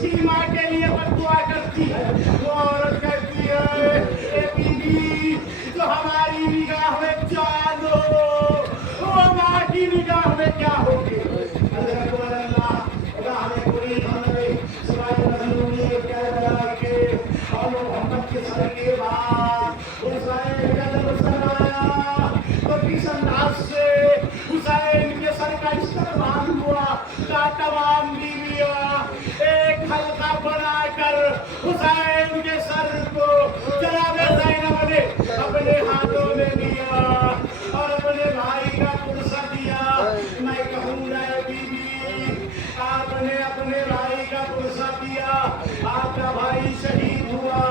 کی ماں کے لیے بد دعا کرتی ہے، وہ عورت کہتی ہے حسین کے سر کو جناب زینب نے اپنے ہاتھوں میں لیا اور اپنے بھائی کا پرسہ دیا. میں کہوں گا بی بی آپ نے اپنے بھائی کا پرسہ دیا, آپ کا بھائی شہید ہوا,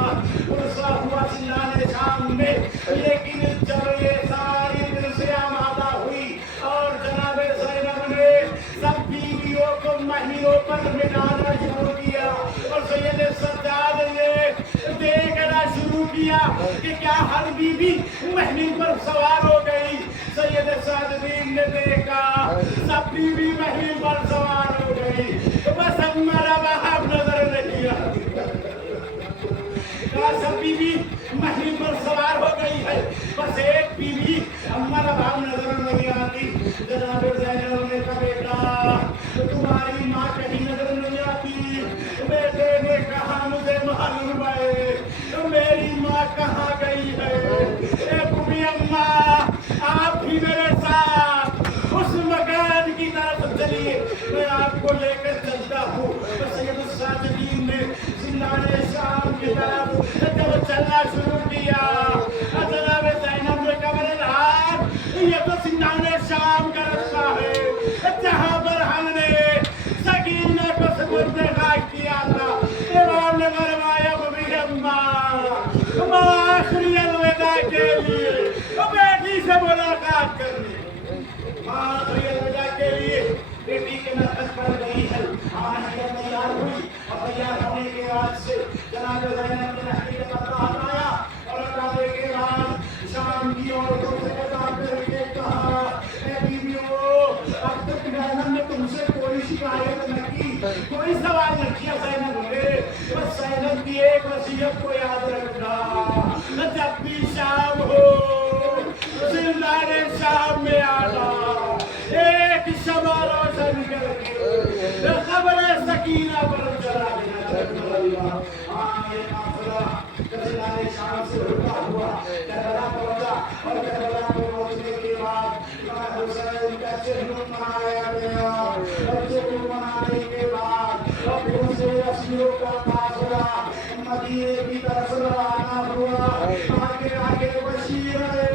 پرسہ ہوا سندان شام میں, لیکن جب یہ ساری دل سے آمادہ ہوئی اور جناب زینب نے سب بیویوں کو مہینوں پر مٹانا شروع کیا اور سید سجاد نے دیکھنا شروع کیا کہ کیا ہر بیوی محمل پر سوار ہو گئی. سید سعدین نے دیکھا سب بیوی محمل پر سوار ہو گئی, بس ہمارا باہر نظر نہیں آتی. سب بیوی محمل پر سوار ہو گئی ہے, بس ایک بیوی ہمارا باہر نظر نہیں آتی. جناب زینب نے کہا بیٹا تمہاری ماں کہیں نظر نہیں آتی. بیٹے نے کہا مجھے معلوم ہے میری ماں کہاں گئی ہے. اے بوڑھی اماں آپ بھی میرے ساتھ اس مکان کی طرف چلیے, میں آپ کو لے کر چلتا ہوں. سید الساجدین نے زندان شام کی طرف جب چلنا شروع کیا, جناب زینب نے کہا میرے رات یہ تو زندان شام کا رستہ ہے جہاں پر ہم نے سکینہ کو سپرد خاک کیا تھا. امام نے فرمایا بوڑھی اماں ماں آخری الوداع کے لیے بیٹی سے ملاقات کرنی, ماں آخری الوداع کے لیے بیٹی کے مرکز پر گئی ہے. تیار ہوئی اور تیار ہونے کے بعد سے جناب زینب نے حقیقت کا ہٹایا اور ہٹانے کے بعد شام کی عورتوں سے خطاب کر کے کہا اے بیویوں اب تک زینب نے تم سے کوئی شکایت نہ کی, کوئی سوال نہ کیا. زینب نے بس زینب کی ایک وصیت کو یاد رکھنا, جب بھی شام ہو زندان شام میں آنا, ایک شمع روشن کر کے قبر سکینہ پر چلا دینا. یہ قافلہ زندان شام سے ہوتا ہوا کربلا پہنچا اور کربلا پہنچنے کے بعد امام حسین کا چہرہ منایا گیا اور چہرہ منانے کے بعد اور پھر سے اسیروں کا قافلہ مدینے کی طرف روانہ ہوا. آگے آگے بشیر ہے,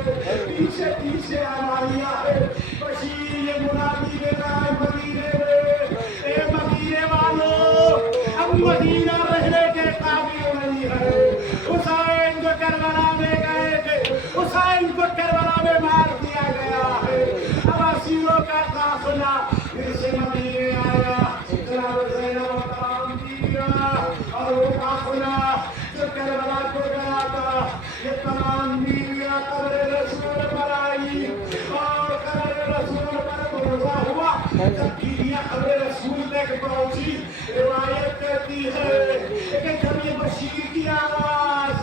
پیچھے پیچھے عمالیہ ہے. بشیر یہ منادی دے رہا ہے مدینے میں, اے مدینے والوں اب مدینہ رہنے کے قابل نہیں ہے. حسین کو کربلا میں گئے تھے, حسین کو کربلا میں مار دیا گیا ہے. اب اسیروں کا قافلہ پھر سے مدینے آیا. جناب زینب تمام دیا اور وہ قافلہ جو کربلا کو گیا تھا یہ تمام بیویاں قبر رسول پر آئی اور قبر رسول پر مروضہ ہوا. جب بیویاں قبر رسول تک پہنچی روایت کہتی ہے کہ جب یہ بشیر کی آواز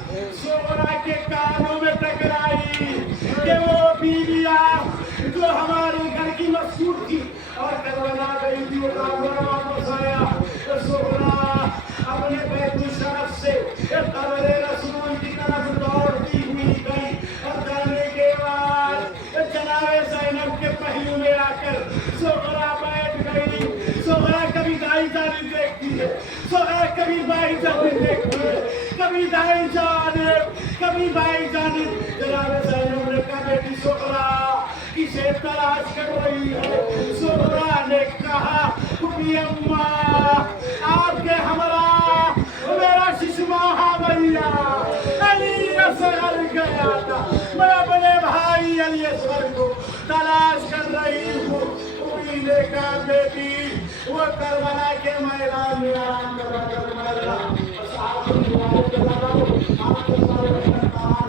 سغرا کے کانوں میں ٹکرائی کہ وہ بیویاں جو ہمارے گھر کی مسعود تھی اور کربلا گئی تھی وہ کافر واپس آیا, تو سغرا اپنے بیت الشرف سے قبر رسول کی طرف دوڑتی ہوئی گئی اور جانے کے بعد جناب زینب کے پہلو میں آ کر سغرا بیٹھ گئی. سغرا کبھی دائیں جانب دیکھتی ہے, سغرا کبھی بائیں جانب دیکھتی ہے, کبھی دائیں جانب کبھی بائیں جانب. جناب زینب نے کہا بیٹی سغرا کسے تلاش کر رہی ہے؟ سغرا نے کہا بوڑھی اماں آپ کے ہمراہ میرا ششماہا بھیا علی اصغر گیا تھا, میں اپنے بھائی علی اصغر کو تلاش کر رہی ہوں. بوڑھی نے کہا بیٹی وہ کربلا کے میدان میں آرام کر رہا آپ کو سارے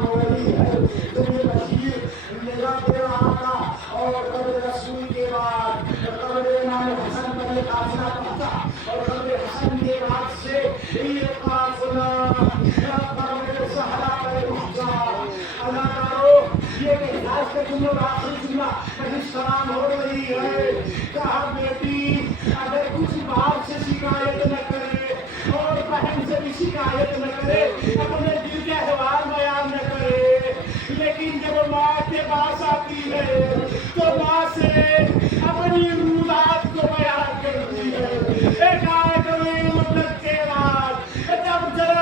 ہو رہی ہے. جب یہ بشیر نگاہ دے رہا تھا اور قبر رسول کے بعد قبر امام حسن پر یہ قافلہ پہنچا اور قبر حسن کے بعد سے یہ قافلہ قبر زہرا پر پہنچا. اللہ کرو یہ احساس کا جملہ آخری جملہ کہیں سلام ہو رہی ہے. کہا بیٹی اگر کچھ باپ سے شکایت نہ کرے اور بہن سے بھی شکایت نہ کرے, اپنے دل کے احوال بیان نہ کرے, لیکن جب ماں کے پاس آتی ہے تو ماں سے اپنی رودات کو بیان کرتی ہے. ایک آیت میں مدت کے بعد جب ذرا